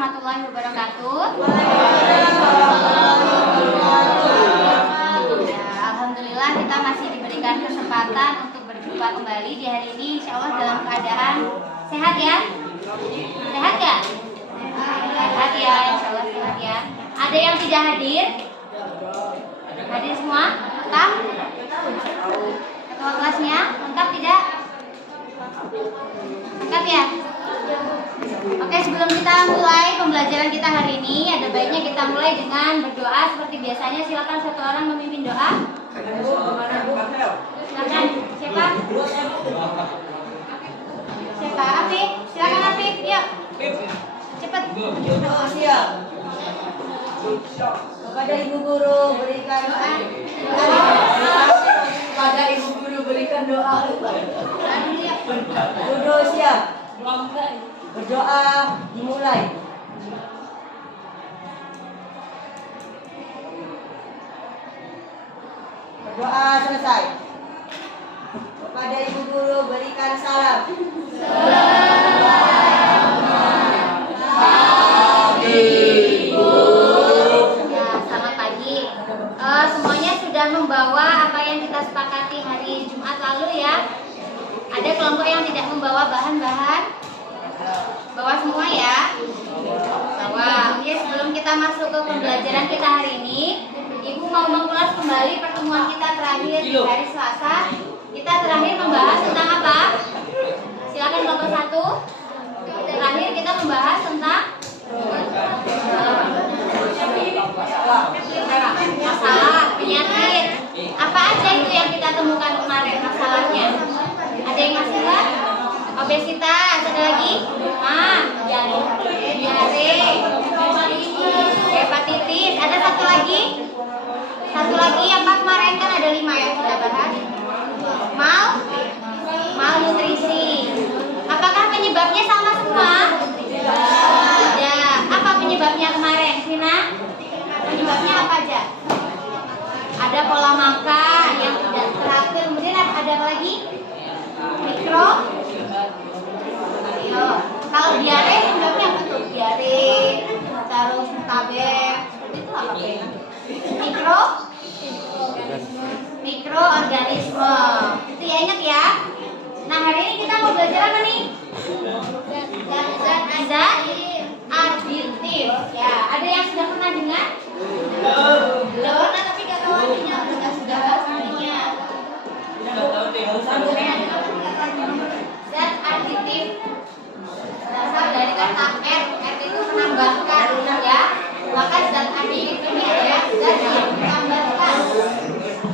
warahmatullahi wabarakatuh. Ya, alhamdulillah kita masih diberikan kesempatan untuk berjumpa kembali di hari ini, insya Allah dalam keadaan sehat ya. Sehat ya? Sehat ya, insya Allah sehat ya. Ada yang tidak hadir? Hadir semua? Lengkap? Ketua kelasnya lengkap tidak? Lengkap ya? Oke, sebelum kita mulai pembelajaran kita hari ini, ada baiknya kita mulai dengan berdoa seperti biasanya. Silakan satu orang memimpin doa. Silakan. Siapa? Siapa? Afif. Silakan Afif. Yuk. Cepat. Siap. Kepada Ibu Guru berikan doa. Kepada Ibu Guru berikan doa. Guru siap. Berdoa dimulai. Berdoa selesai. Kepada Ibu Guru berikan salam. Semuanya sudah membawa apa yang kita sepakati hari Jumat lalu ya. Ada kelompok yang tidak membawa bahan-bahan? Bawa semua ya. Bawa. Oke, sebelum kita masuk ke pembelajaran kita hari ini, Ibu mau mengulas kembali pertemuan kita terakhir di hari Selasa. Kita terakhir membahas tentang apa? Silakan kelompok 1. Terakhir kita membahas tentang masalah penyakit. Apa aja itu yang kita temukan kemarin masalahnya? Ada yang masih ingat? Obesitas, ada lagi? Diare, hepatitis. Ada satu lagi? Satu lagi apa kemarin kan ada 5 yang kita bahas? Malnutrisi. Apakah penyebabnya sama semua? Tidak. Apa penyebabnya kemarin, Sina? Penyebabnya apa aja? Ada pola makan yang tidak teratur. Kemudian ada apa lagi? Mikro. Ayo. Kalau diare penyebabnya apa tuh? Diare, terus mutabek. Itu apa ya? Mikroorganisme. Itu ya, ingat ya. Nah, hari ini kita mau belajar apa nih? Zat aditif. Ya, ada yang sudah pernah dengar? Sudah pernah tapi nggak tahu artinya. Sudah bahas artinya. Zat aditif berasal dari kata R. R itu menambahkan ya. Maka zat aditif ini adalah zat yang ditambahkan.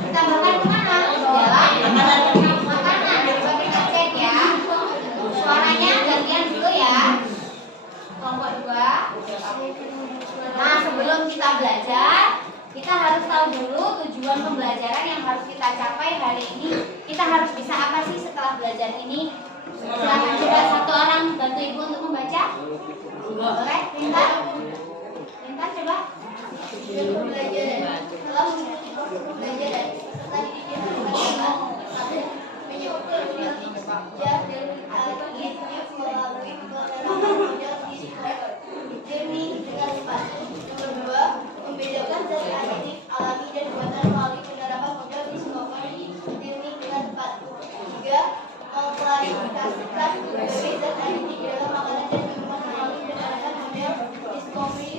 Ditambahkan kemana? Dalam makanan. Coba kita cek ya. Suaranya gantian dulu ya. Kelompok 2. Nah, sebelum kita belajar, kita harus tahu dulu tujuan pembelajaran yang harus kita capai hari ini. Kita harus bisa apa sih setelah belajar ini? Silakan coba satu orang bantu Ibu untuk membaca. Boleh? Lintar? Lintar coba. Belajar. Setelah belajar setelah membedakan zat aditif alami dan buatan melalui penerapan model discovery teknik dengan tepat. 3. Mengklasifikasikan berbagai zat aditif dalam makanan dan minuman melalui penerapan model discovery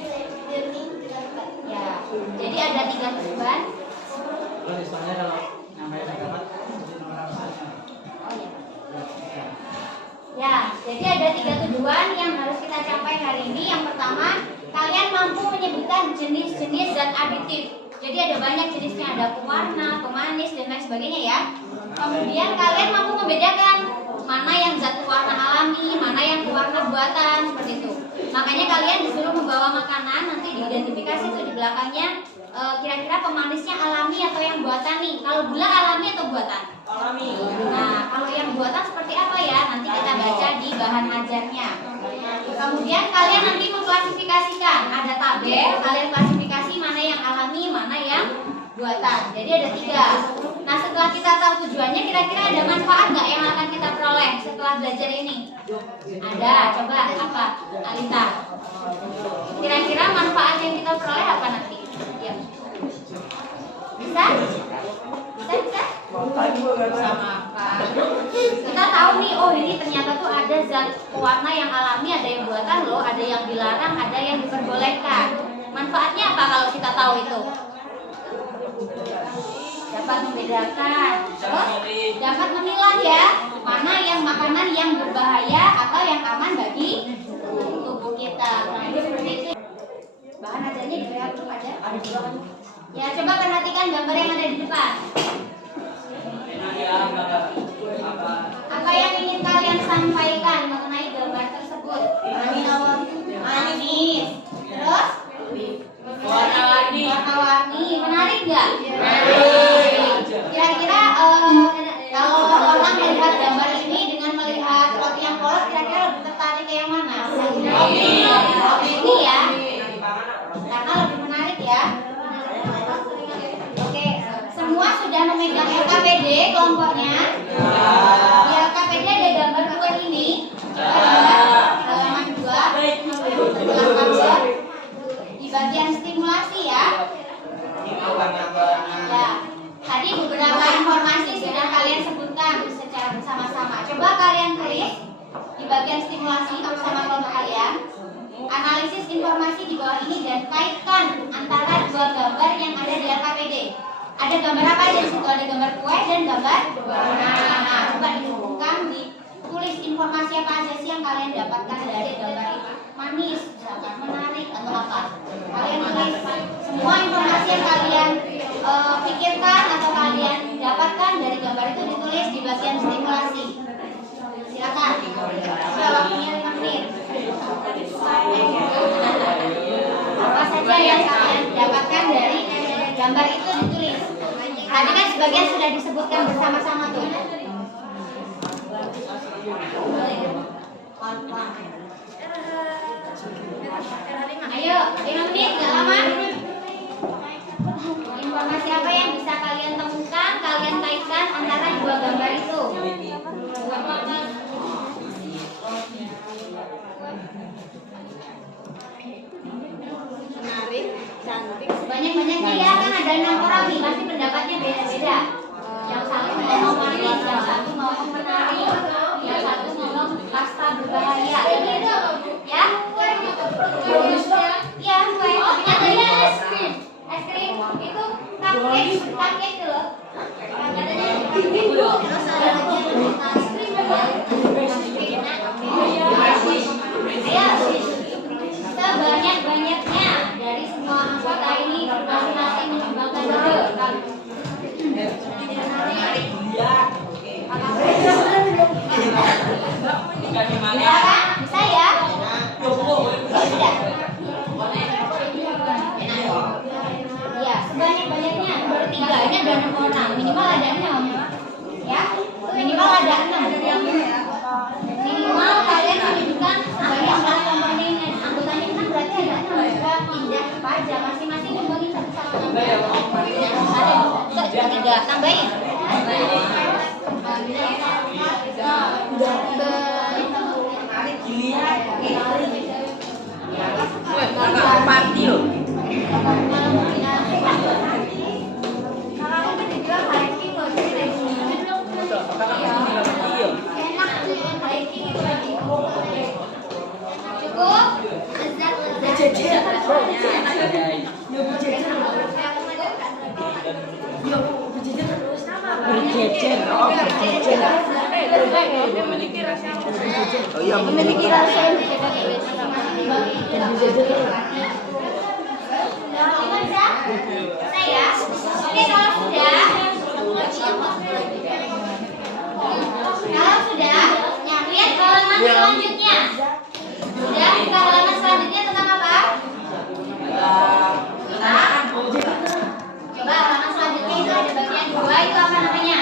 learning dengan tepat. Ya, jadi ada 3 tujuan. Ya, jadi ada 3 tujuan yang harus kita capai hari ini. Yang pertama, kalian mampu menyebutkan jenis-jenis zat aditif. Jadi ada banyak jenisnya, ada pewarna, pemanis, dan lain sebagainya ya. Kemudian kalian mampu membedakan mana yang zat pewarna alami, mana yang pewarna buatan, seperti itu. Makanya kalian disuruh membawa makanan, nanti diidentifikasi tuh di belakangnya kira-kira pemanisnya alami atau yang buatan nih. Kalau gula alami atau buatan? Alami. Nah, kalau yang buatan seperti apa ya? Nanti kita baca di bahan ajarnya. Kemudian kalian nanti mengklasifikasikan, ada tabel, kalian klasifikasi mana yang alami, mana yang buatan. Jadi ada 3. Nah, setelah kita tahu tujuannya, kira-kira ada manfaat nggak yang akan kita peroleh setelah belajar ini? Ada. Coba apa, Alita? peroleh apa nanti? Ya. Bisa? Bisa? Kita tahu nih, oh ini ternyata tuh ada zat pewarna yang alami, ada yang buatan loh, ada yang dilarang, ada yang diperbolehkan. Manfaatnya apa kalau kita tahu itu? Dapat membedakan, terus dapat memilah ya, mana yang makanan yang berbahaya atau yang aman bagi tubuh kita. Nah ini seperti itu. Bahan adanya di laptop ada di bawah. Ya coba perhatikan gambar yang ada di depan. Apa yang ingin kalian sampaikan mengenai gambar tersebut? Manis. Terus? Warna-warni. Menarik nggak? Kira-kira kalau orang melihat gambar ini dengan melihat roti yang polos, kira-kira lebih tertarik ke yang mana? Ini ya. Karena lebih menarik ya. Oke, semua sudah memegang LKPD kelompoknya. Di LKPD ada gambar kue ini. Halaman 2. Setelah gambar di bagian stimulasi ya. Ya, tadi beberapa informasi sudah kalian sebutkan secara bersama-sama. Coba kalian tulis di bagian stimulasi bersama kelompok kalian. Analisis informasi di bawah ini dan kaitkan antara dua gambar yang ada di LKPD. Ada gambar apa aja di situ? Ada gambar kue dan gambar nah, coba dihubungkan, ditulis informasi apa aja sih yang kalian dapatkan dari gambar itu. Manis, misalkan menarik atau apa? Kalian tulis semua informasi yang kalian pikirkan atau kalian dapatkan dari gambar itu, ditulis di bagian stimulasi. Silakan. Waktunya 5 menit. Apa saja yang kalian dapatkan dari gambar itu ditulis. Tadi kan sebagian sudah disebutkan bersama-sama tuh. Ayo, 5 menit, nggak lama. Informasi apa yang bisa kalian temukan, kalian kaitkan antara dua gambar itu? Menarik, cantik. Banyak-banyaknya ya, kan ada 6 orang nih, pasti pendapatnya beda-beda. Yang satu ngomong manis, yang satu ngomong menarik, yang satu ngomong pasta berbahaya. Ya? Ya, kue. Katanya es krim. Es krim itu cupcake loh. Katanya sebanyak-banyaknya dari semua anggota ini masing-masing menyumbangkan ide. Bisa kan? Bisa ya? Iya, sebanyak-banyaknya baru 3, ini ada 6 orang, minimal ada 6 ya, minimal ada 6. Minimal kalian menunjukkan sebanyak berapa komponen anggotanya 6, berarti ada 6. Pindah apa aja, masing-masing nyumbangin satu-satu. Ada 3, tambahin. Party loh. Oh iya, memiliki rasa. Saya, oke kalau sudah, lihat halaman selanjutnya. Sudah, kita halaman selanjutnya tentang apa? Coba halaman selanjutnya itu ada bagian 2, itu apa namanya?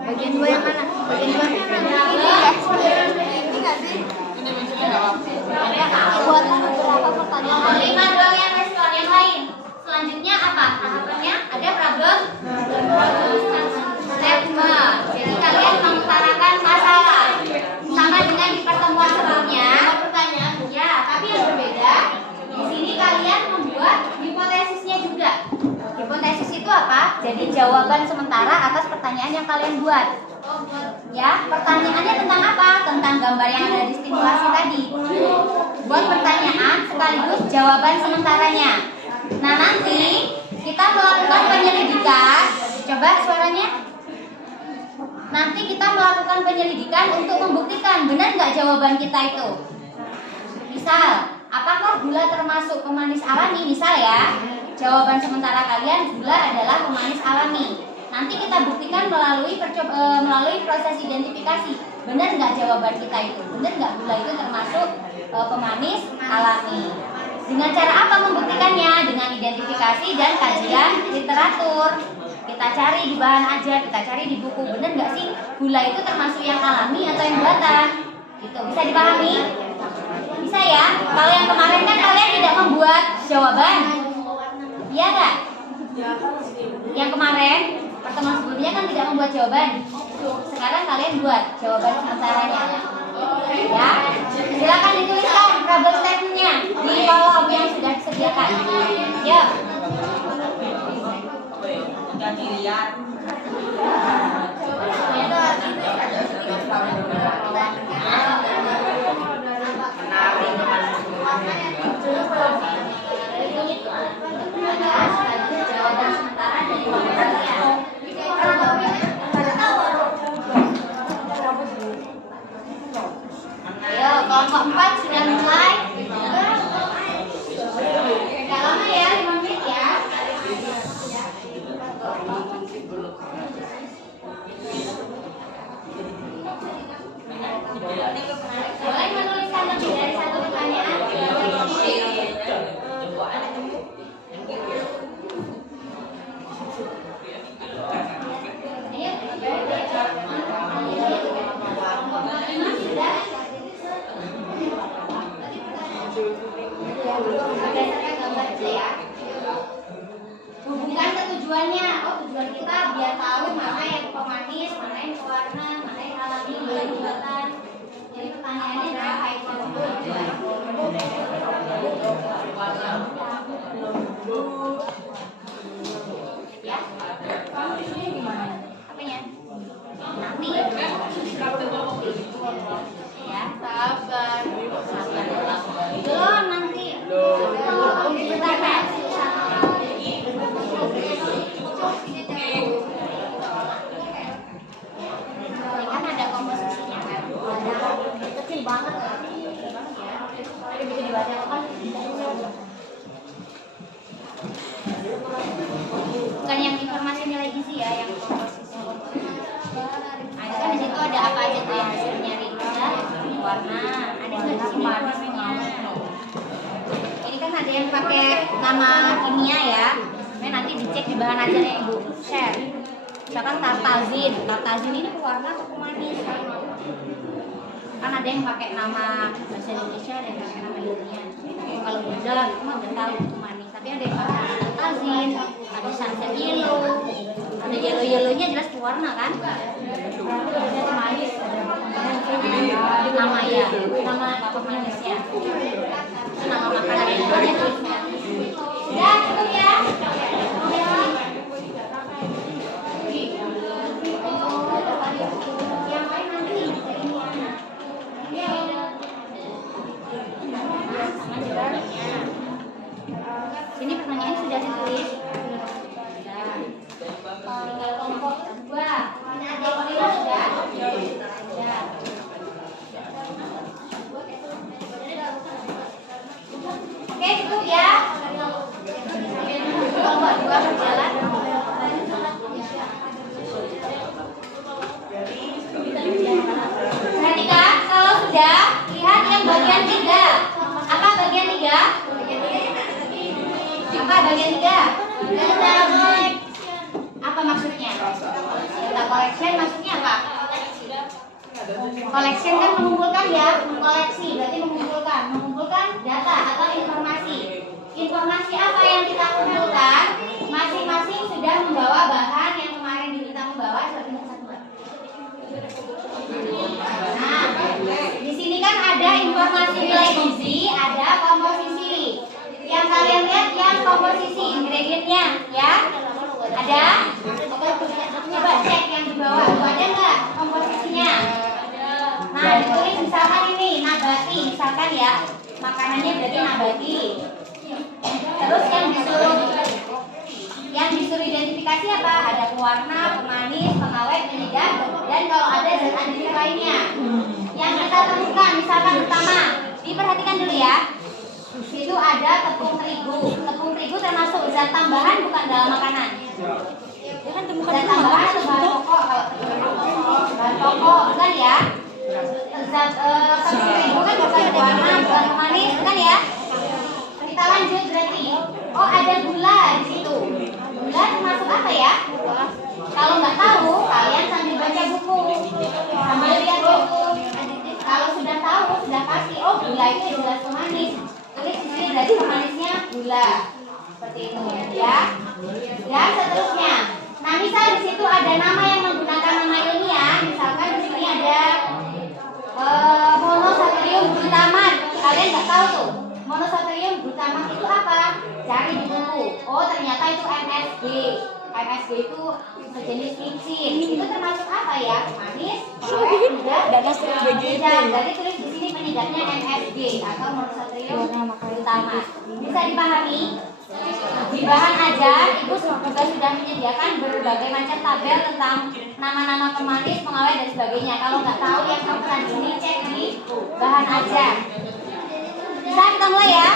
Bagian 2 yang mana? Bagian 2 yang mana? Ini nggak sih? Buatan beberapa pertanyaan. 5 doang yang respon, yang lain. Selanjutnya apa? Tahapannya ada problem statement. Jadi kalian mengutarakan masalah. jawaban sementara atas pertanyaan yang kalian buat. Ya, pertanyaannya tentang apa? Tentang gambar yang ada di stimulasi tadi. Buat pertanyaan sekaligus jawaban sementaranya. Nah, nanti kita melakukan penyelidikan. Coba suaranya. Nanti kita melakukan penyelidikan untuk membuktikan benar nggak jawaban kita itu. Misal, apakah gula termasuk pemanis alami? Misal ya, jawaban sementara kalian gula adalah pemanis alami. Nanti kita buktikan melalui proses identifikasi. Benar nggak jawaban kita itu? Benar nggak gula itu termasuk pemanis alami? Dengan cara apa membuktikannya? Dengan identifikasi dan kajian literatur. Kita cari di bahan ajar, kita cari di buku. Benar nggak sih gula itu termasuk yang alami atau yang buatan? Gitu. Bisa dipahami? Bisa ya? Kalau yang kemarin kan kalian tidak membuat jawaban. Iya nggak? Yang kemarin pertemuan sebelumnya kan tidak membuat jawaban. Sekarang kalian buat jawaban sementaranya. Ya, silakan dituliskan problem statementnya di kolom yang sudah disediakan. Ya. Jawaban sementara dari kalian. Ayo, kelompok 4 sudah mulai. Gak lama ya, 5 menit ya. Mulai menuliskan lebih dari satu pertanyaan. Berdasarkan gambar itu ya. Hubungkan ke tujuannya. Oh, tujuan kita biar tahu mana yang pemanis, mana yang pewarna, mana yang alami, mana yang buatan. Jadi pertanyaannya adalah kaitan tujuan. Ya. Apanya? Nanti. Ya, sabar. Belum nanti. Pertanyaan ini kan ada komposisinya kan. Kecil banget kan. Tapi bisa dibaca kan. Bukan yang informasi nilai gizi ya, yang komposisi. Nah, itu kan di situ ada apa aja tuh yang hasilnya Risa, warna, ada nggak di sini warnanya? Ini kan ada yang pakai nama kimia ya. Nanti dicek di bahan ajarnya Ibu share. Misalkan tartazin. Tartazin ini pewarna atau pemanis? Kan ada yang pakai nama bahasa Indonesia, ada yang pakai nama ilmiah. Kalau beda, cuma udah tahu pemanis. Tapi ada yang pakai tartazin, ada sunset yellow, ada yellow-yellownya jelas pewarna kan? Ada pemanis, ada nama ya, nama pemanis ya. Itu nama makanan Indonesia tulisnya. Ya, cukup ya. Yang lain nanti. Sini pertanyaan sudah ditulis. Tinggal kelompok 2. Ini ada yang sudah. Ya. Oke, cukup ya. Kelompok 2 berjalan. Perhatikan, kalau sudah, lihat yang bagian 3. Apa bagian 3? Apa bagian 3? Apa maksudnya? Data collection maksudnya apa? Collection kan mengumpulkan ya, mengkoleksi berarti mengumpulkan data atau informasi. Informasi apa yang kita kumpulkan? Masing-masing sudah membawa bahan yang kemarin diminta membawa. Nah, di sini kan ada informasi nilai gizi, ada komposisi. Yang kalian lihat yang komposisi ingredientnya, ya. Ada? Coba cek yang di bawah. Tuh, ada nggak komposisinya? Nah, ditulis misalkan ini nabati, misalkan ya. Makanannya berarti nabati. Terus yang disuruh identifikasi apa? Ada pewarna, pemanis, pengawet, penyedap, dan kalau ada zat aditif lainnya. Yang kita temukan, misalkan pertama, diperhatikan dulu ya. Itu ada tepung terigu. Tepung terigu termasuk zat tambahan bukan dalam makanan. Zat tambahan atau bahan pokok? Bahan pokok kan ya? Zat tepung terigu kan bukan pewarna, bukan pemanis kan ya? Kita lanjut berarti. Oh, ada gula di situ. Gula termasuk apa ya? Kalau nggak tahu, kalian sambil baca buku, sambil lihat buku. Kalau sudah tahu, sudah pasti. Oh, gula itu jelas pemanis. Tulis di sini berarti pemanisnya gula. Seperti itu ya. Dan seterusnya. Nah, misal di situ ada nama yang menggunakan nama ilmiah. Misalkan di sini ada monosaccharide glutamate. Kalian nggak tahu tuh. Monosaccharide glutamate itu apa? Cari di buku. Oh, ternyata itu MSG. MSG itu sejenis micin. Itu termasuk apa ya? Manis, dan penyedap. Jadi tulis di sini penyedapnya MSG atau monosaccharide glutamate. Bisa dipahami? Di bahan ajar, Ibu juga sudah menyediakan berbagai macam tabel tentang nama-nama pemanis, pengawet dan sebagainya. Kalau nggak tahu yang kamu di sini cek di bahan ajar. Bisa kita mulai ya.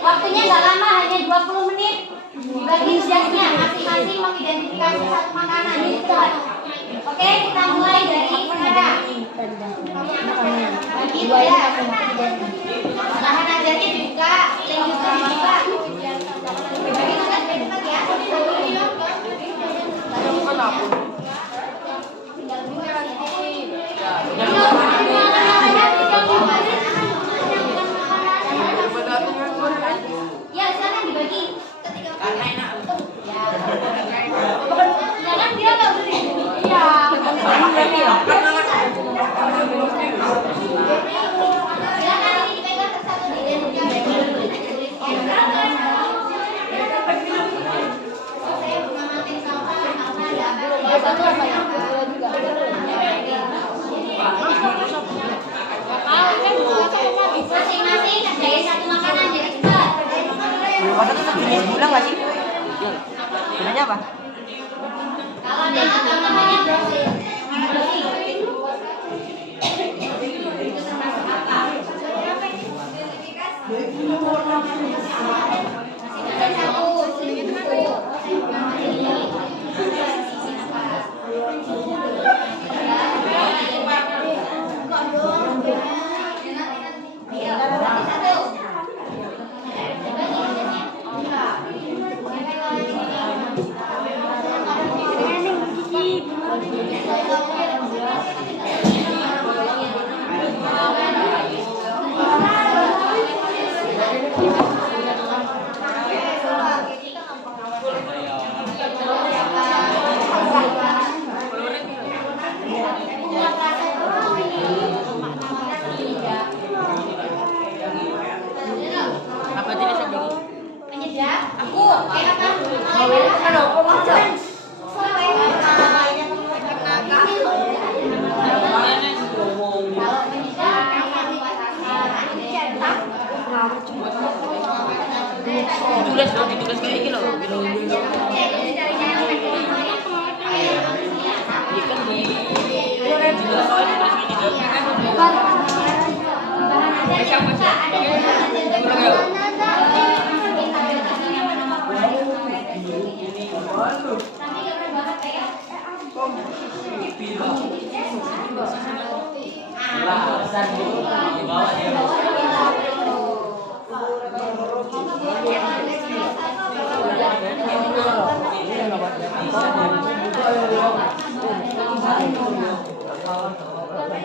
Waktunya nggak lama, hanya 20 menit. Dibagi tugasnya, masing-masing mengidentifikasi satu makanan. Oke, kita mulai dari sekarang. Bagi ya. Bahan ajarnya dibuka, link juga dibuka. Bagi tugas cepat ya. Ya, silakan dibagi. Ya. Ya kan dia nggak beli. Iya. Silakan ini dipegang satu identifikasi dulu. Saya mengamati sama ada masing-masing kerjain satu makanan jadi cepat. Masa itu sejenis gula nggak sih? Gunanya apa? Kalau ada yang tahu namanya brosin. Itu termasuk apa? Masih satu. Penyedap. Aku. Apa? Ditulis kayak gini loh.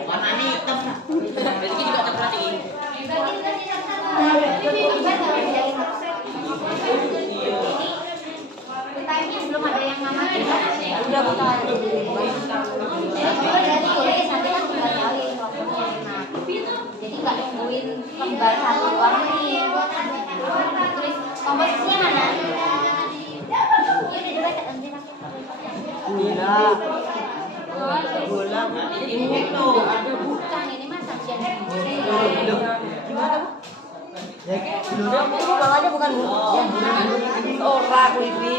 Warnanya hitam. Berarti juga terperhatiin. Belum ada yang nama Udah buka. jadi nggak nungguin lembar satu doang nih. Tulis komposisinya mana? gula. Gula. Bukan ini mah sajian gizi. Gimana Bu? Ya, gula itu bawahnya bukan Bu. Ya, ora kuwi.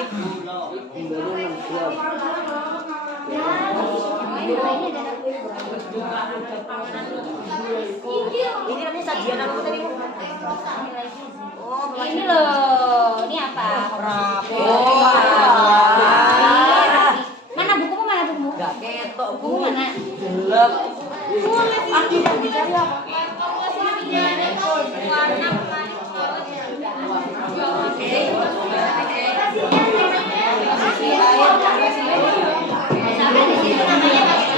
Ini nanti sajian apa tadi Bu? Oh, Ini loh, ini apa? Oh, mana bukumu? Mana bukumu? enggak ketok Bu. Bukumu mana? Gelap. Aku mau dicari apa? Sampai di situ namanya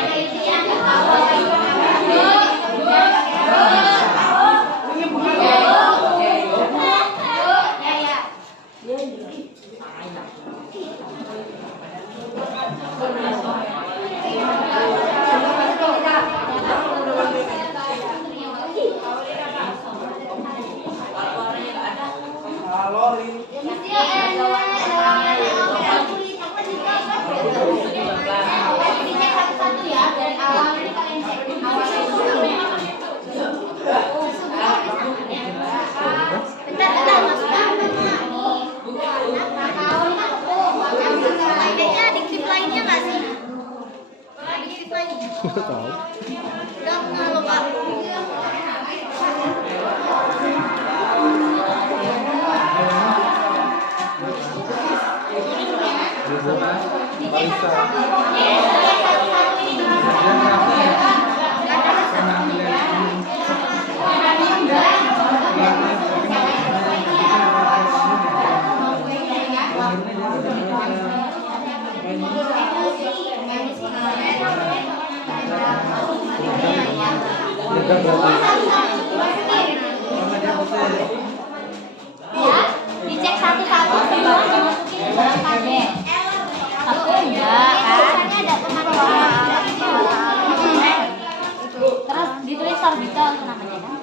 dicek satu-satu ya, dari awal ini kalian cek awalnya bentar Kayaknya adiktif lainnya nggak sih? Adiktif lainnya? Tahu. Nggak lupa. ya, dicek satu-satu semua dimasukin ke dalam paket. Satu enggak kan? Ada teman-teman. Terus ditulis sorbitol itu namanya kan?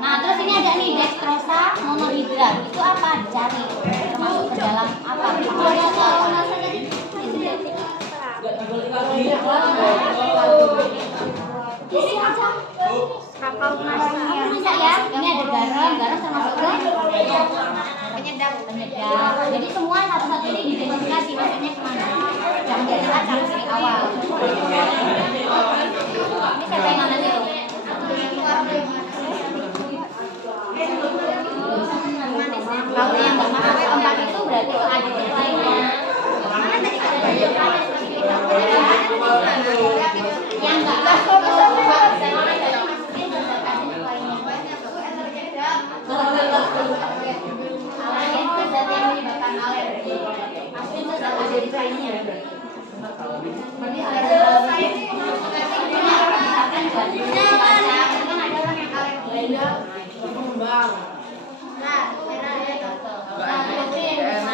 Nah, terus ini ada nih dextrosa monohidrat. Itu apa? Dicari. Termasuk ke dalam apa? Kakao masa. Bisa ya? Ini ada garam termasuk ke Penyedap. penyedap. Jadi semua satu-satu ini diidentifikasi maksudnya kemana? Jangan dilihat dari awal. Ini siapa yang mana nih? Kalau yang nggak masuk ke keempat itu berarti ada yang lainnya. Yang nggak masuk ke keempat alergen itu zat yang menyebabkan alergi. Asin itu zat alergi lainnya. Jadi alergi misalkan batuk, baca, itu kan ada orang yang alergi. Nah, merah ya betul. Nah, itu yang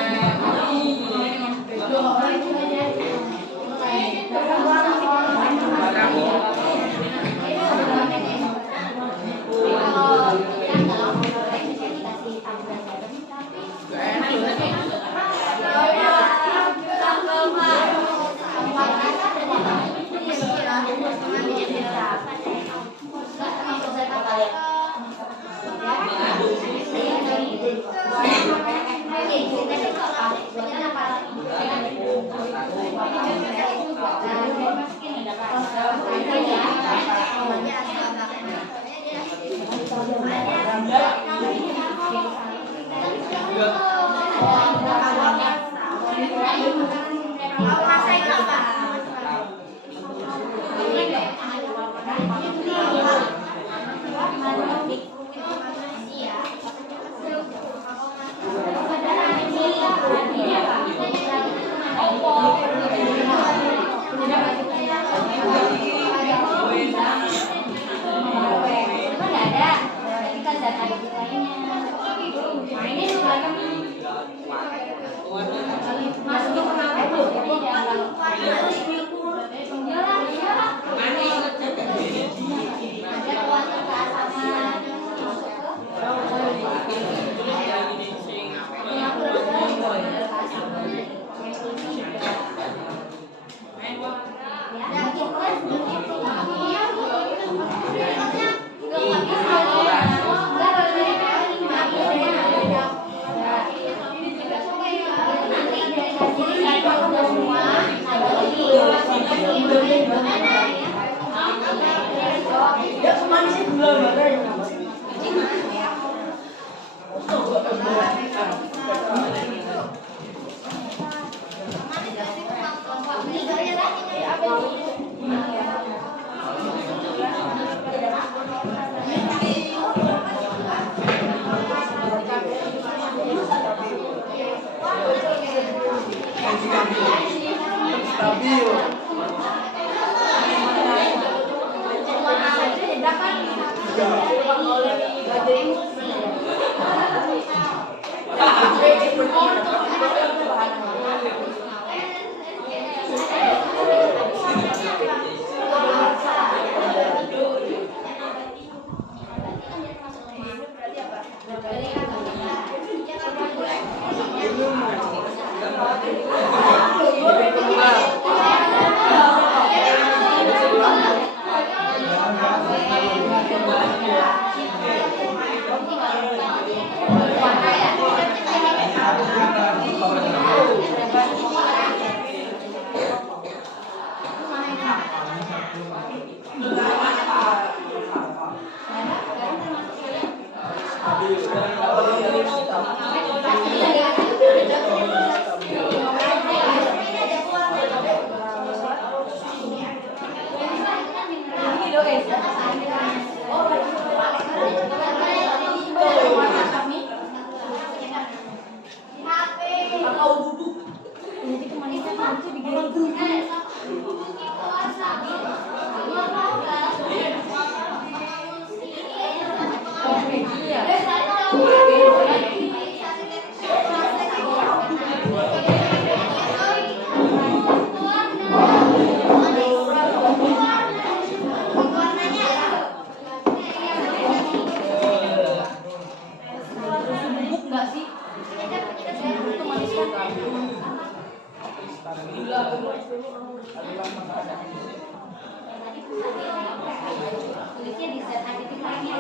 Tulisnya di set aditif lainnya.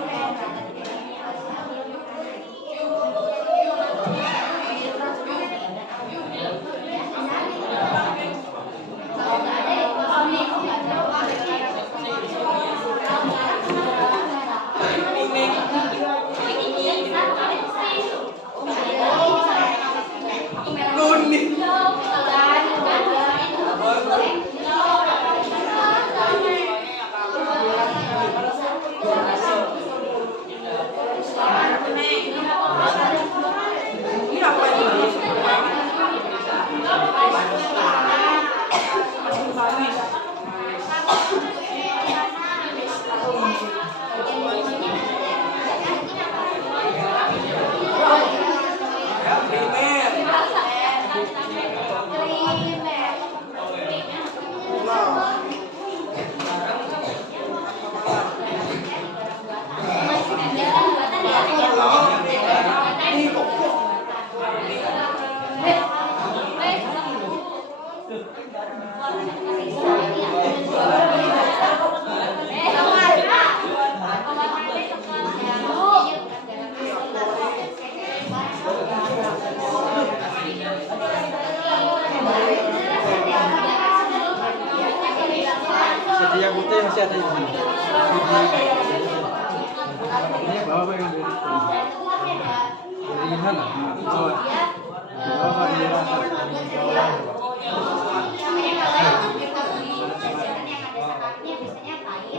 Yang putih masih ada di sini. Ini bawa apa yang dari mana? Bawa. Bawa di atas.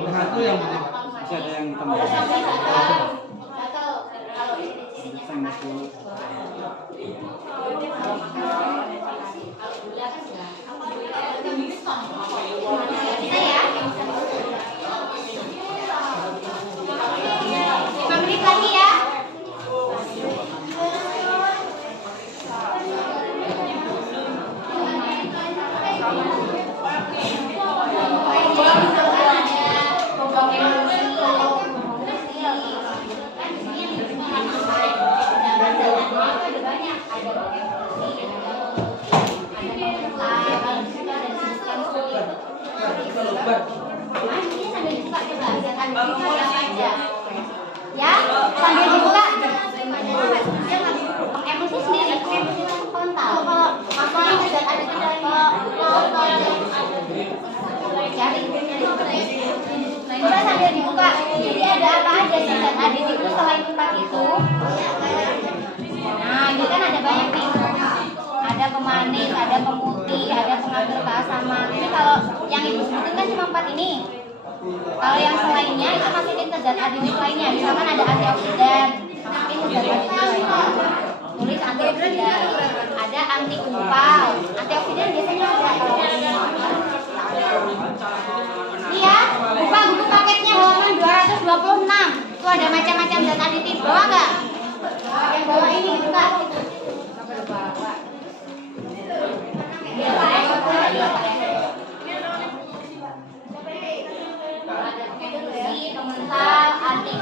Nah, itu yang putih. Masih ada yang hitam. Lagi ya. Ya, sambil dibuka. Emosi sendiri, emosi kontal. Masalah ada coba sambil dibuka. Jadi ada apa aja sih zat aditif itu selain 4 itu? Nah, ini kan ada banyak nih. Ada pemanis, ada pemutih, ada pengatur keasaman. Ini kalau yang ibu sebutin kan cuma 4 ini. Kalau yang selainnya itu masukin ke zat aditif lainnya. Misalkan ada antioksidan, masukin ke zat aditif lainnya. Tulis antioksidan. Ada anti gumpal. Antioksidan biasanya ada kalau iya, buka buku paketnya halaman 226. Itu ada macam-macam zat aditif. Bawa nggak? Yang bawa ini buka. Komentar arti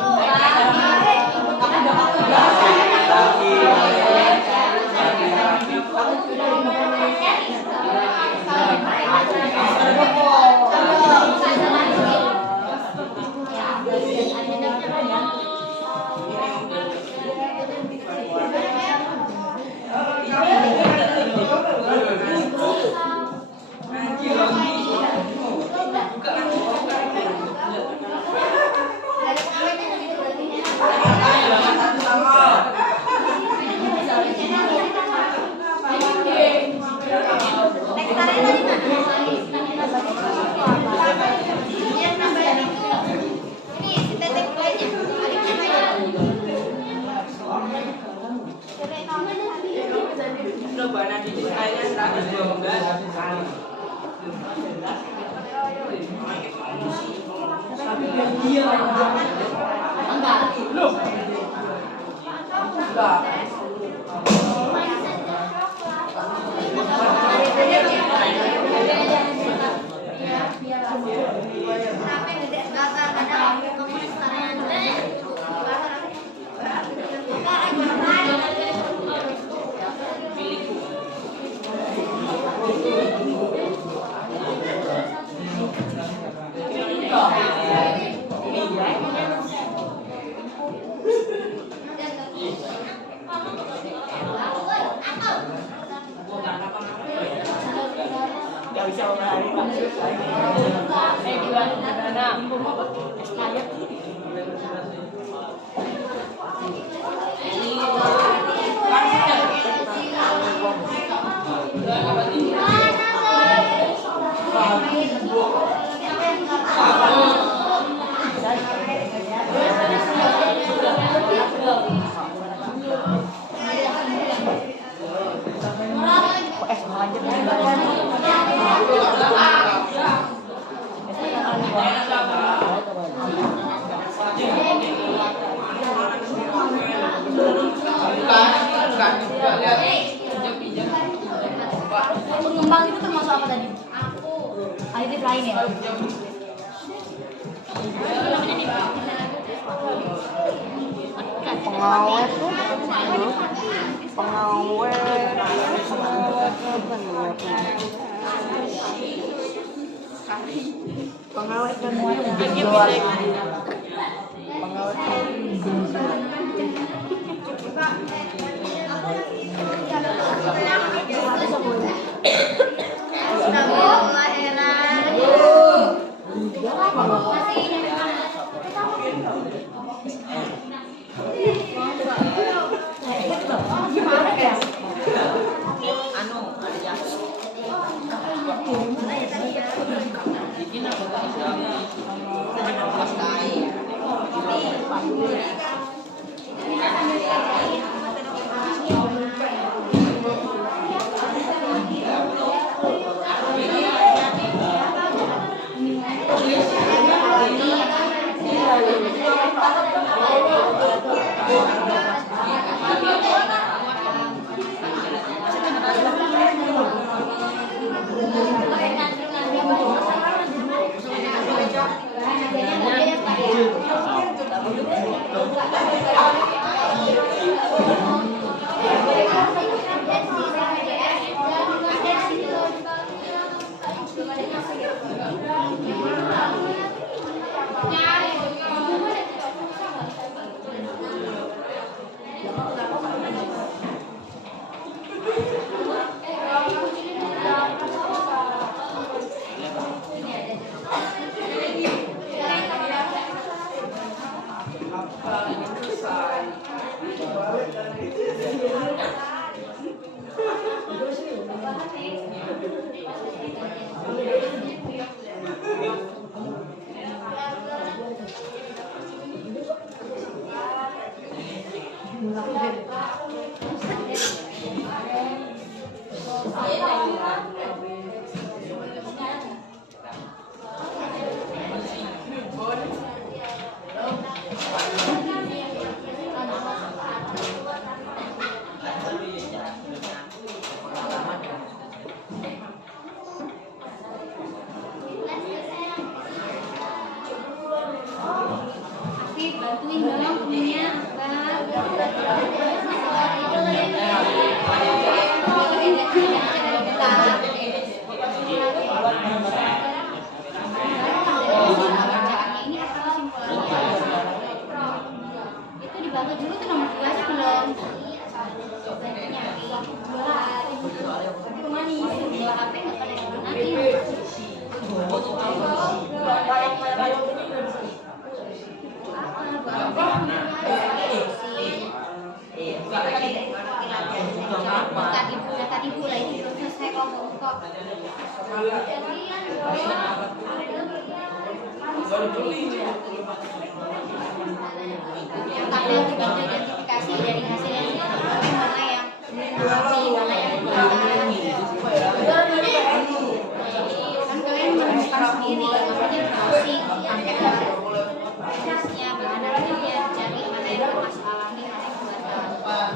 Pengembang itu termasuk apa tadi? Aditip lain ya? Pengawet tuh pengawet pengawet dan pengawet Bantuin dong temennya. Itu dibantu dulu tuh nomor 2 aja belum. Dua HP nggak pada digunain. Dekat ibu lah ini belum selesai kok. Yang tabel identifikasi dari hasil yang mana yang mana yang kan kalian menemukan sendiri makanya browsing prosesnya bagaimana dia cari mana yang bermasalah nih mana yang buatan.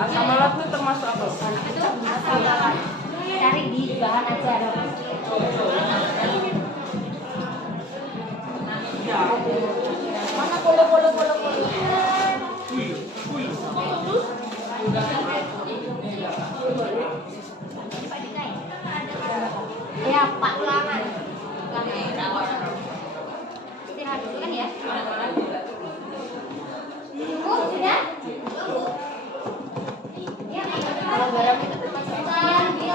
Asam lalat itu termasuk apa? Cari di bahan aja. Mana polo. Ya, Pak ulangan. Istirahat dulu kan ya. Sudah? Ya, kalau garam itu termasuk apa ini?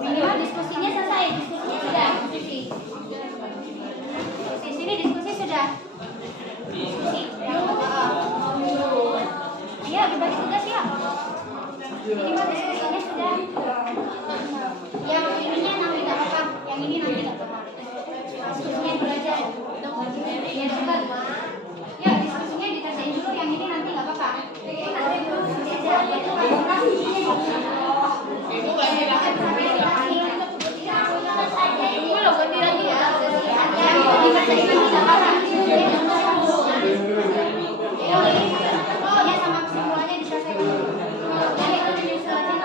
Minimal diskusinya selesai, diskusinya sudah, diskusi. Di sini diskusi sudah. Diskusi. Iya, berbagi tugas ya. Minimal diskusinya sudah. Yang ininya nanti nggak apa-apa, yang ini nanti nggak apa-apa. Diskusinya dulu aja. Ya cepat. Ya diskusinya dikerjain dulu, yang ini nanti nggak apa-apa. Nanti aja. Ya sama kesimpulannya diselesaikan dulu. Nanti kalau diselesaikan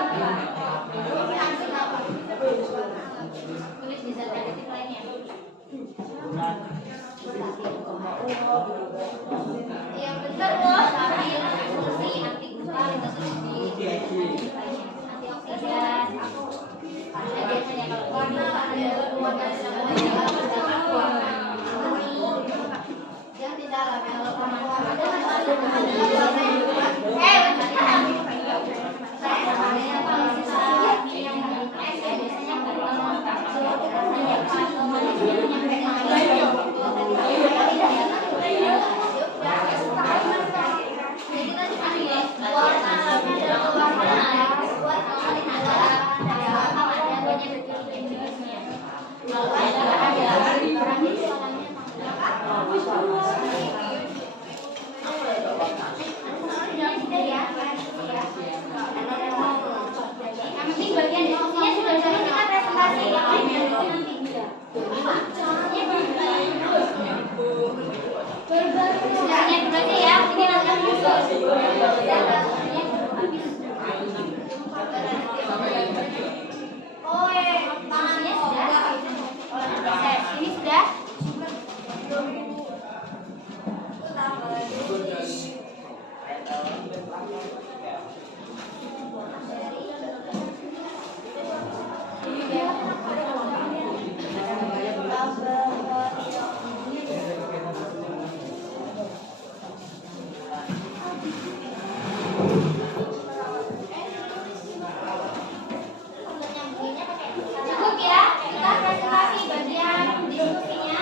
Cukup ya, kita presentasi bagian diskusinya.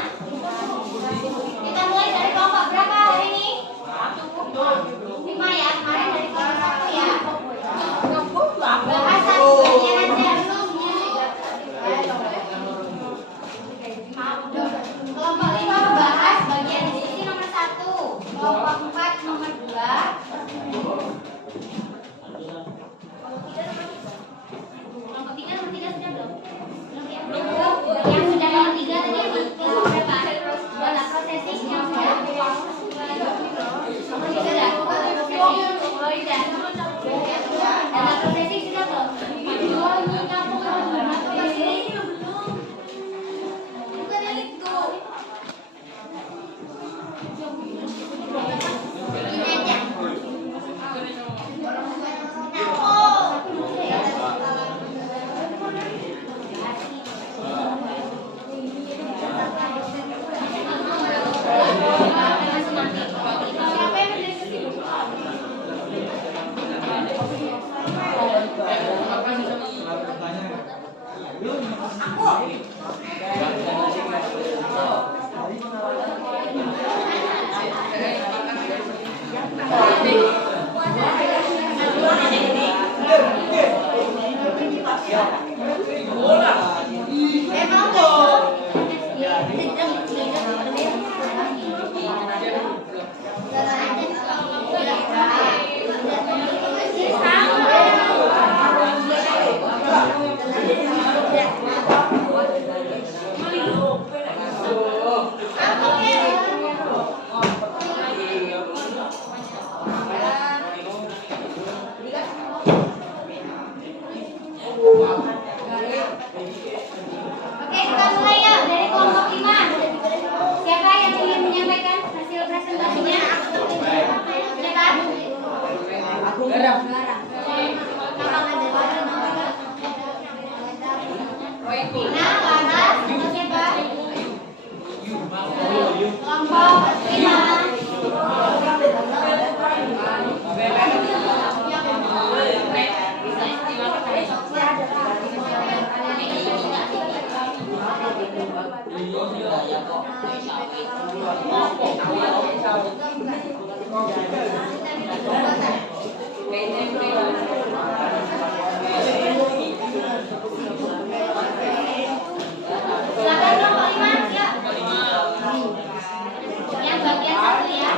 Kita mulai dari kelompok berapa hari ini? 5 ya, kemarin dari kelompok 1 ya. Bahas satu bagian aja. Kelompok 5 membahas bagian diskusi nomor 1. Kelompok 4 nomor 2. Kelompok 3 nomor 3 sudah belum? Belum ya? Yang sudah nomor 3 tadi yang berapa? Dana prosesing yang sudah? Sudah? Dana prosesing sudah belum? Siapa yang berdiskusi? Oke, kita mulai ya dari kelompok 5. Siapa yang ingin menyampaikan hasil presentasinya? Silakan. Tina, Laras, atau siapa? Kelompok 5. Silakan kelompok 5, siap. Yang bagian 1 ya.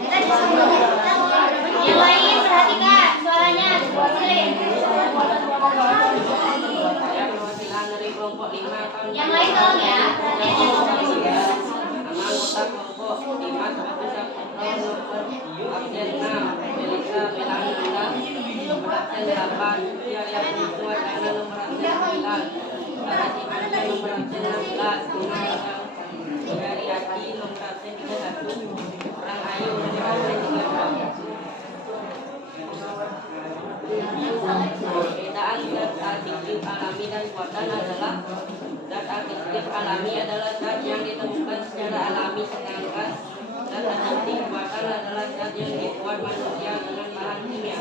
Kita diskusi. Yang lain perhatikan suaranya kecilin. Yang lain tolong ya. Perbedaan zat adiktif alami dan buatan adalah Zat adiktif alami adalah zat yang ditemukan secara alami, sedangkan zat adiktif buatan adalah zat yang dibuat manusia dengan bahan kimia.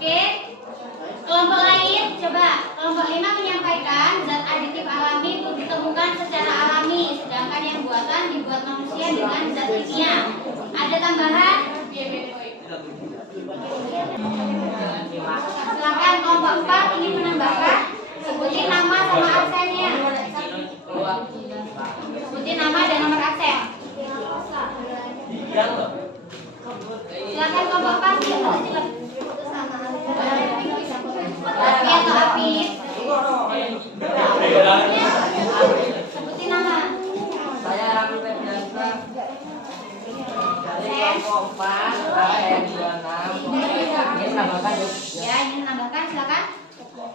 Oke. Kelompok lain, coba. Kelompok 5 menyampaikan zat aditif alami itu ditemukan secara alami, sedangkan yang buatan dibuat manusia dengan zat kimia. Ada tambahan? Silakan kelompok 4 ini menambahkan. Sebutin nama sama aksennya. Sebutin nama dan nomor aksen. Silakan kelompok 4 cepat. Api atau api? Sebutin nama. Saya Rami Febriansa dari kelompok 4 APN 26. Ini tambahkan yuk. Ya, ini menambahkan silakan.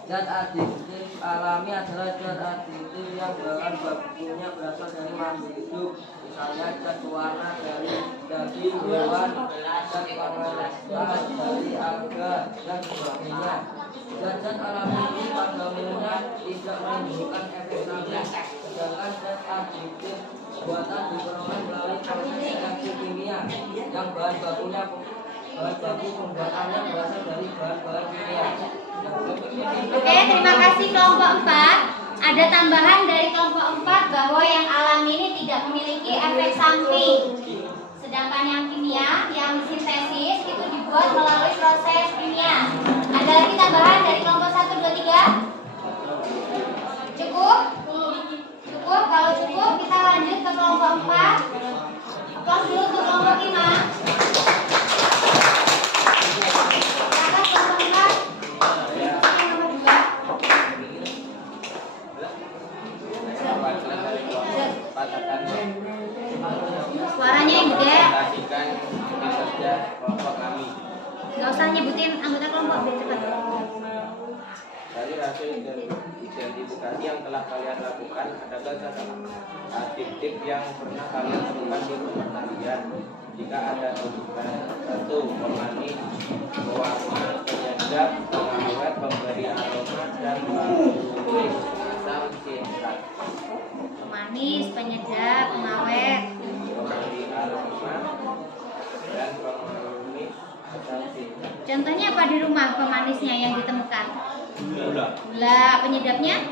Zat adiktif alami adalah zat adiktif yang bahan bakunya berasal dari makhluk hidup, misalnya zat pewarna dari daging hewan, zat pengeras dari alga, dan sebagainya. Zat-zat alami ini pada umumnya tidak menimbulkan efek samping, sedangkan zat adiktif buatan diperoleh melalui proses reaksi kimia yang bahan baku pembuatannya berasal dari bahan-bahan kimia. Oke, terima kasih kelompok 4. Ada tambahan dari kelompok 4 bahwa yang alami ini tidak memiliki efek samping. Sedangkan yang kimia, yang sintesis itu dibuat melalui proses kimia. Ada lagi tambahan dari kelompok 1, 2, 3? Cukup? Cukup? Kalau cukup kita lanjut ke kelompok 4. Kelas dulu ke kelompok 5. Suaranya yang gede. Gak usah nyebutin anggota kelompok, biar cepat. Dari hasil identifikasi yang telah kalian lakukan, adakah zat adiktif yang pernah kalian temukan di rumah kalian? Jika ada, tunjukkan. 1. Pemanis, pewarna, penyedap, pengawet, pemberi aroma, dan penulis asam sintat. Pemanis, penyedap, pengawet. Pemberi aroma dan penulis asam sintat. Contohnya apa di rumah pemanisnya yang ditemukan? Gula. Gula, penyedapnya?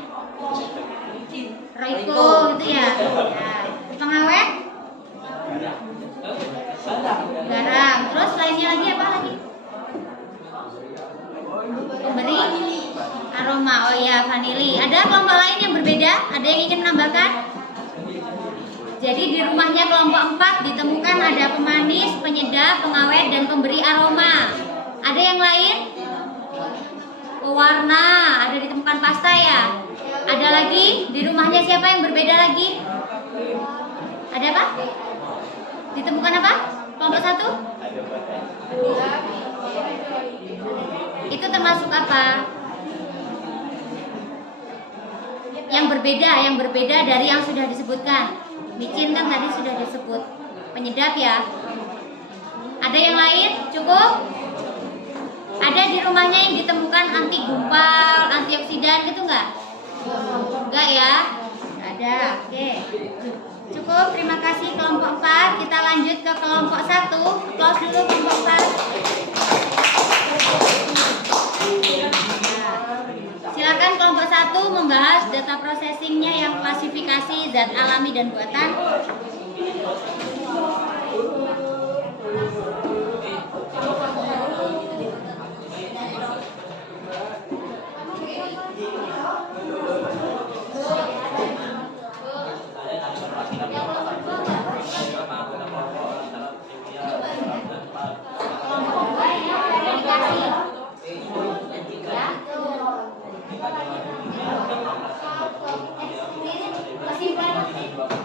Royco gitu ya. Ya. Pengawet? Garam. Terus lainnya lagi apa lagi? Pemberi aroma. Oh iya, vanili. Ada kelompok lain yang berbeda? Ada yang ingin menambahkan? Jadi di rumahnya kelompok 4 ditemukan ada pemanis, penyedap, pengawet, dan pemberi aroma. Ada yang lain? Pewarna, ada ditemukan pasta ya. Ada lagi? Di rumahnya siapa yang berbeda lagi? Ada apa? Ditemukan apa? Kelompok 1? Itu termasuk apa? Yang berbeda dari yang sudah disebutkan. Micin kan tadi sudah disebut. Penyedap ya. Ada yang lain? Cukup? Ada di rumahnya yang ditemukan anti gumpal, antioksidan gitu nggak? Enggak ya? Nggak ada. Oke. Cukup. Terima kasih kelompok 4. Kita lanjut ke kelompok 1. Close dulu kelompok 4. Silakan kelompok 1 membahas data processingnya yang klasifikasi zat alami dan buatan.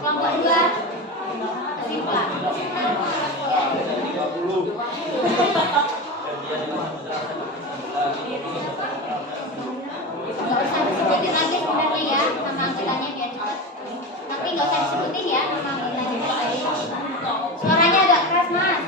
Kelompok 2 kesimpulan. Nggak usah disebutin lagi sebenarnya ya nama anggotanya biar cepat. Tapi nggak usah disebutin ya nama anggotanya. Suaranya agak keras mas.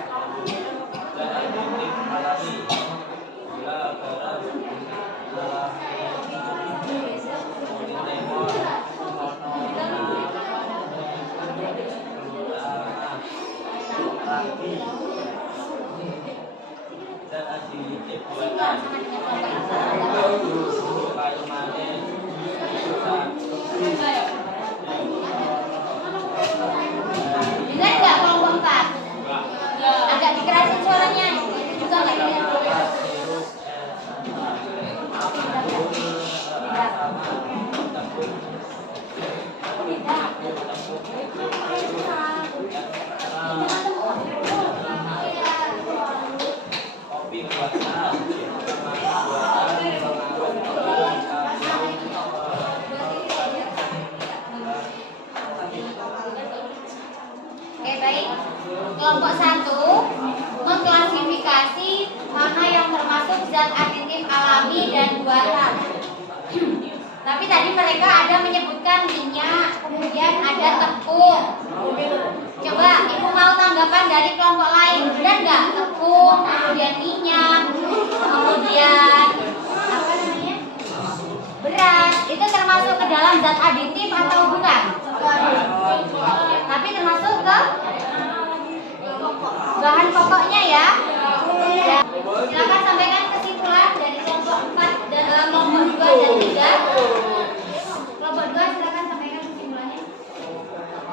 Tapi tadi mereka ada menyebutkan minyak, kemudian ada tepung. Coba ibu mau tanggapan dari kelompok lain, benar nggak? Tepung, kemudian minyak, kemudian apa namanya? Beras. Itu termasuk ke dalam zat aditif atau bukan? Tapi termasuk ke bahan pokoknya ya. Silakan sampaikan kesimpulan dari kelompok 4 dan kelompok 2 dan 3. Kelompok 2 silakan sampaikan kesimpulannya.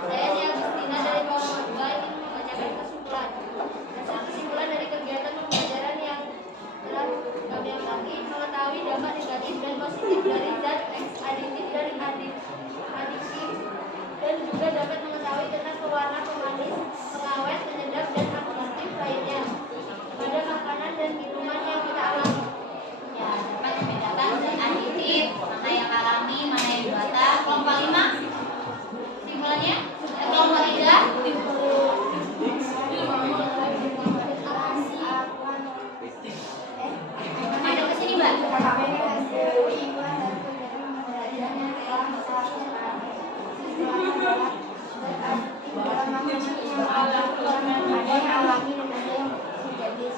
Saya Nia Agustina dari kelompok 2 ingin membacakan kesimpulan. Hasil kesimpulan dari kegiatan pembelajaran yang telah kami amati mengetahui dampak negatif dan positif dari zat aditif dan adiktif, dan juga dapat mengetahui tentang pewarna, pemanis, pengawet, penyedap dan aktif lainnya pada makanan dan minuman yang kita alami. Ya, dapat membedakan zat aditif, mana yang alami, mana yang buatan. Kelompok 5, simpulannya. Kelompok 3. Ada kesini Mbak.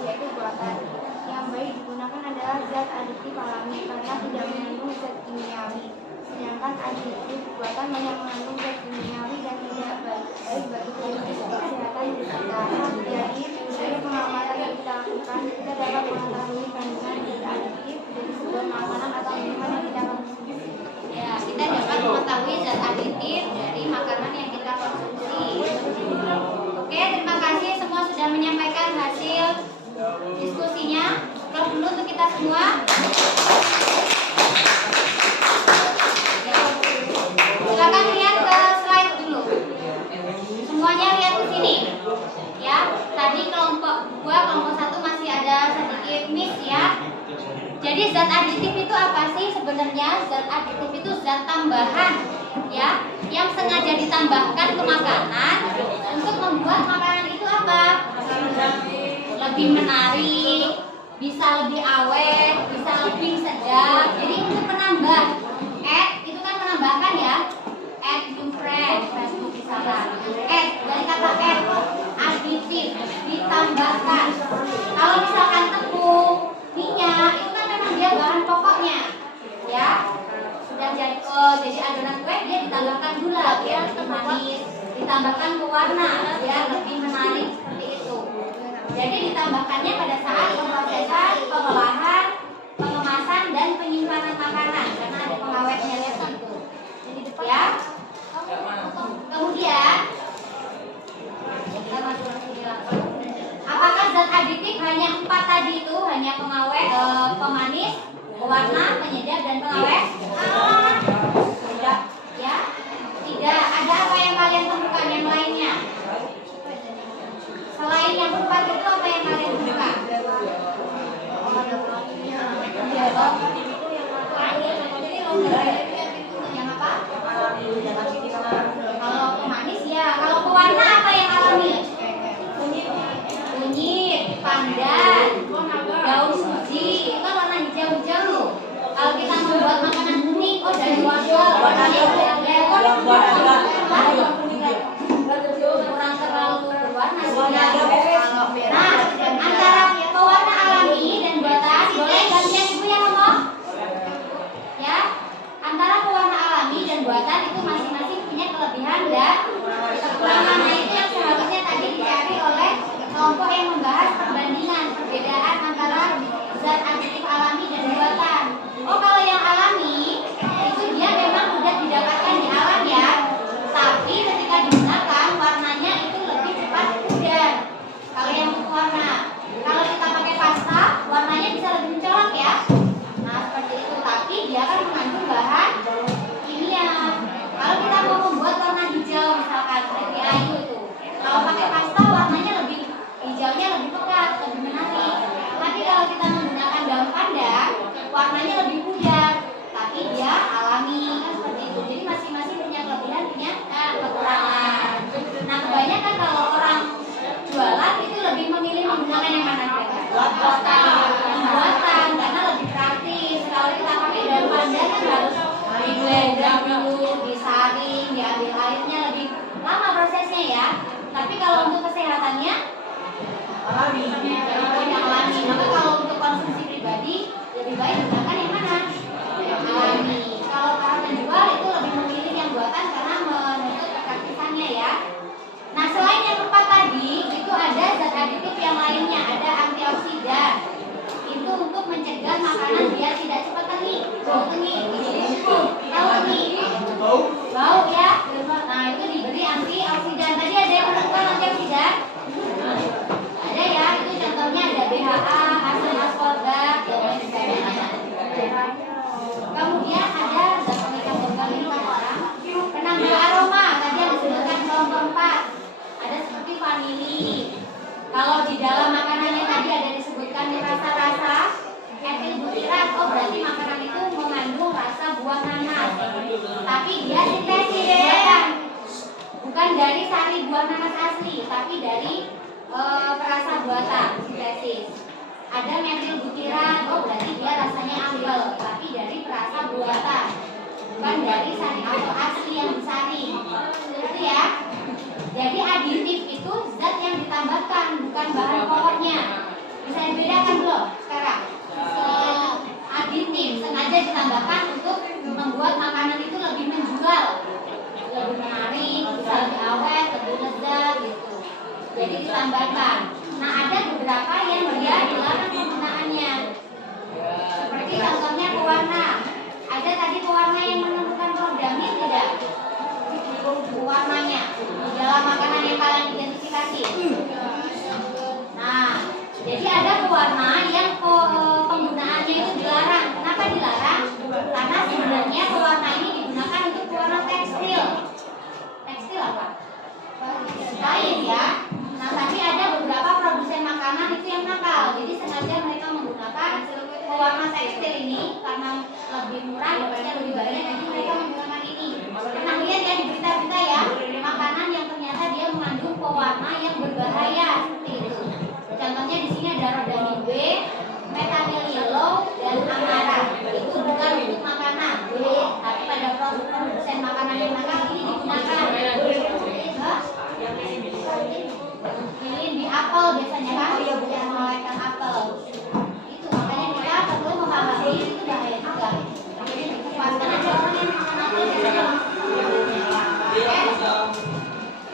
Yaitu buatan yang baik digunakan adalah zat aditif alami karena tidak mengandung zat kimiawi, sedangkan aditif buatan banyak mengandung zat kimiawi dan tidak baik bagi kesehatan kita. Jadi dari pengamatan yang kita lakukan, kita dapat mengetahui kandungan zat aditif dari sebuah makanan atau minuman yang kita konsumsi. Ya, kita dapat mengetahui zat aditif dari makanan yang kita konsumsi. Oke, terima kasih semua sudah menyampaikan hasil diskusinya. Klop dulu untuk kita semua. Silakan lihat ke slide dulu. Semuanya lihat ke sini. Ya, tadi kelompok 2, kelompok 1 masih ada sedikit miss ya. Jadi zat aditif itu apa sih sebenarnya? Zat aditif itu zat tambahan ya, yang sengaja ditambahkan ke makanan untuk membuat makanan itu apa? Lebih menarik, bisa lebih awet, bisa lebih sedap. Jadi itu penambah. Add itu kan menambahkan ya. Add new friend, Facebook misalnya. Add dari kata add, aditif, ditambahkan. Kalau misalkan tepung, minyak, itu kan memang dia bahan pokoknya, ya. Sudah jadi adonan kue, dia ditambahkan gula biar manis, ditambahkan pewarna biar lebih menarik seperti itu. Jadi ditambahkannya pada saat pemrosesan, pengolahan, pengemasan dan penyimpanan makanan karena ada pengawetnya itu. Ya. Kemudian apakah zat aditif hanya 4 tadi itu, hanya pengawet, pemanis, pewarna, penyedap dan pengawet? Tidak. Ya. Tidak. Ada apa yang kalian temukan yang lainnya? Selain yang 4 itu apa yang kalian temukan? Yang apa? Kalau pemanis ya. Kalau pewarna apa yang alami? Kunyit, pandan, daun suji, itu kan warna hijau-hijau. Kalau kita membuat makanan kuning, oh dari warnanya kurang terlalu berwarna sih. Nah, antara pewarna alami dan buatan, gantian ibu yang ngomong. Ya, antara pewarna alami dan buatan itu masing-masing punya kelebihan dan kekurangannya. Itu yang seharusnya tadi dicari oleh kelompok yang membahas perbandingan perbedaan antara zat aditif alami dan buatan. Oh, kalau yang alami itu dia memang mudah didapatkan di alam ya, tapi ketika digunakan warnanya itu lebih cepat pudar. Kalau yang warna, kalau kita pakai pasta warnanya bisa lebih mencolok ya. Nah seperti itu, tapi dia kan mengandung bahan kimia. Kalau kita mau membuat warna hijau misalkan seperti ayu itu, kalau pakai pasta warnanya lebih hijaunya lebih pekat, lebih menarik. Tapi kalau kita menggunakan daun pandan, warnanya lebih pudar, tapi dia alami kan seperti itu. Jadi masing-masing punya kelebihan, punya kekurangan. Nah kebanyakan kalau orang jualan itu lebih memilih menggunakan yang mana? Buatan, karena lebih praktis. Kalau kita pakai daun pandan kan harus di blender dulu, disaring, diambil airnya, lebih lama prosesnya ya. Tapi kalau untuk kesehatannya alami. Maka kalau untuk konsumsi pribadi lebih baik gunakan yang mana? Yang alami. Kalau para penjual itu lebih memilih yang buatan karena menuntut kepraktisannya ya. Nah, selain yang 4 tadi, itu ada zat aditif yang lainnya, ada antioksidan. Itu untuk mencegah makanan biar tidak cepat tengik. Bau tengik. Tahu tengik? Bau ya. Nah, itu diberi antioksidan. Tadi ada yang menemukan antioksidan? Ada ya, itu contohnya ada BHA, asam ascorbat, dan lain sebagainya. Kemudian ada zat pemikat organik orang, penambah aroma. Tadi yang disebutkan kelompok 4. Ada seperti vanili. Kalau di dalam makanannya tadi ada disebutkan rasa-rasa etil butirat, oh berarti makanan itu mengandung rasa buah nanas. Tapi dia sintesis ya. Bukan dari sari buah nanas asli, tapi dari perasa buatan sintesis. Ada metil butirat, oh berarti dia rasanya ambil, tapi dari perasa buatan, bukan dari sari atau asli yang disaring. Itu ya. Jadi aditif itu zat yang ditambahkan, bukan bahan pokoknya. Bisa dibedakan belum sekarang? Aditif sengaja ditambahkan untuk membuat makanan itu lebih menjual, lebih menarik, bisa lebih awet, lebih lezat gitu. Jadi ditambahkan. Nah, ada beberapa yang dia dilarang penggunaannya. Seperti contohnya pewarna. Ada tadi pewarna yang menemukan rhodamine tidak? Pewarnanya dalam makanan yang kalian identifikasi. Nah, jadi ada pewarna yang penggunaannya itu dilarang. Kenapa dilarang? Karena sebenarnya pewarna ini digunakan untuk pewarna tekstil. Tekstil apa? Kain ya. Nah, tapi ada beberapa produsen makanan itu yang nakal. Jadi sengaja mereka menggunakan pewarna tekstil ini karena lebih murah, dapatnya lebih banyak. Jadi mereka menggunakan ini. Pernah lihat ya di berita-berita ya, makanan yang ternyata dia mengandung pewarna yang berbahaya seperti itu. Contohnya di sini ada rhodamine B, methyl yellow, dan amaranth. Itu bukan untuk makanan, tapi pada produsen makanan yang nakal ini digunakan. Lilin di apel biasanya kan, yang melelehkan apel. Itu makanya kita perlu memahami itu bahaya juga. Jadi kuatkan aja orang yang makan apel biasanya.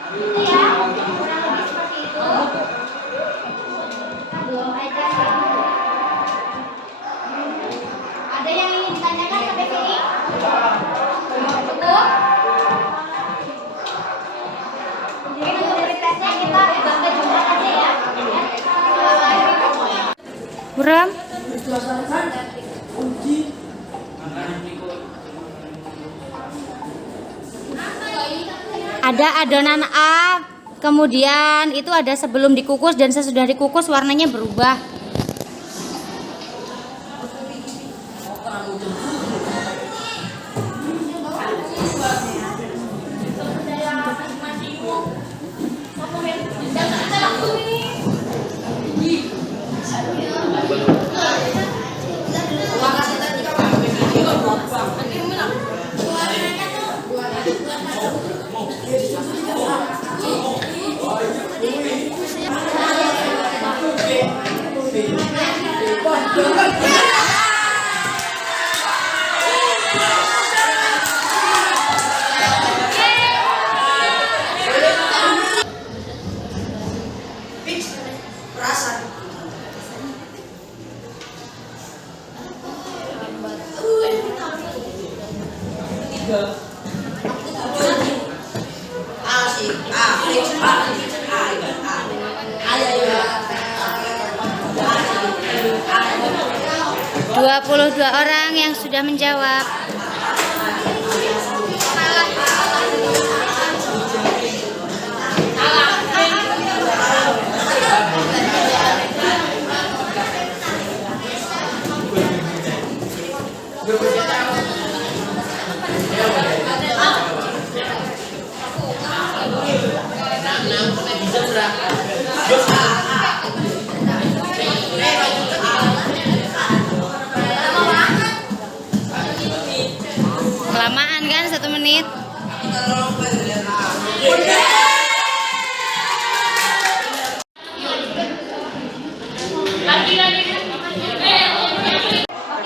Itu ya, kurang lebih seperti itu. Kita belum aja sih. Ada yang ingin ditanyakan sampai sini? Betul? Jadi untuk tesnya kita bangga jumlah aja ya. Buram. Ada adonan A, kemudian itu ada sebelum dikukus dan sesudah dikukus warnanya berubah. Dua 22 orang yang sudah menjawab. Diberikan 1 menit. Oke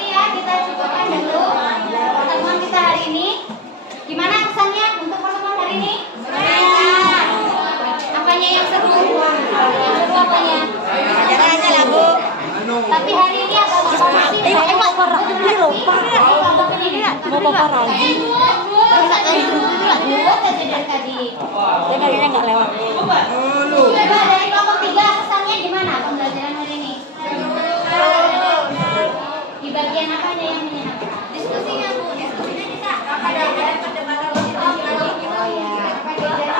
ya, kita cukupkan dulu pertemuan kita hari ini. Gimana kesannya untuk pertemuan hari ini? Apanya yang seru? Yang seru apanya? Jangan aja lah, Bu. Tapi hari ini agak informasi. Mau paparazzi loh, Pak. Mau paparazzi. Dari tadi. Dia kayaknya nggak lewat. Coba dari kelompok 3 kesannya gimana pembelajaran hari ini? Di bagian apanya yang menyenangkan? Diskusinya Bu, diskusinya kita Oh ya.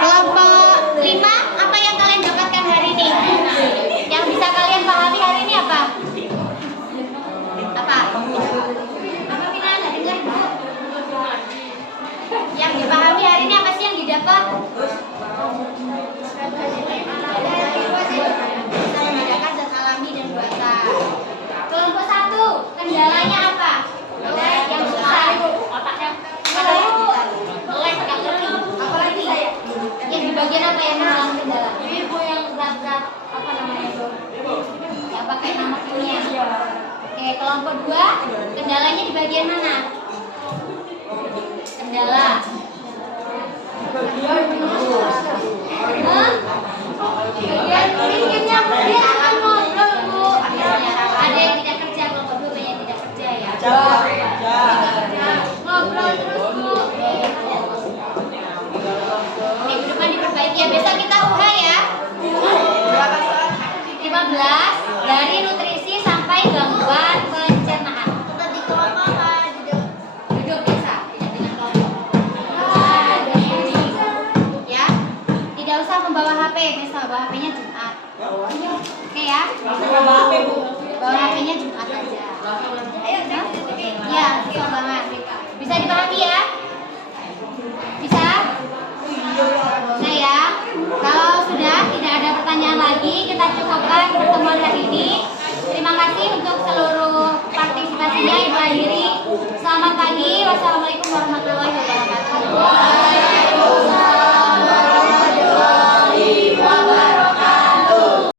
Kelompok 5 apa yang kalian dapatkan hari ini? Yang bisa kalian pahami hari ini apa? Apa? Apa Vina nggak dengar Bu? Yang dipahami hari ini apa sih yang didapat? Bisa membedakan zat alami dan buatan. Kelompok 1, kendalanya apa? Yang susah. Apalagi? Yang di bagian apa yang mengalami kendala? Yang zat-zat apa namanya itu? Yang pakai nama kimia. Oke, kelompok 2, kendalanya di bagian mana? Kendala. Bagian bikinnya dia akan ngobrol Bu. Ada yang tidak kerja, kelompok 2 banyak yang tidak kerja ya. Ngobrol terus Bu. Minggu depan diperbaiki ya. Besok kita UHA ya. 15 dari nutrisi sampai gangguan pencernaan. Tetap di kelompok apa? Duduk biasa, tidak dengan kelompok. Ya, tidak usah membawa HP. Besok bawa HP-nya Jumat. Oke ya. Bawa HP-nya Jumat aja. Ayo, ya, susah banget. Bisa dipahami ya? Bisa? Nah ya, kalau sudah tidak ada pertanyaan lagi, kita cukupkan pertemuan hari ini. Terima kasih untuk seluruh partisipasinya. Ibu akhiri. Selamat pagi. Wassalamualaikum warahmatullahi wabarakatuh.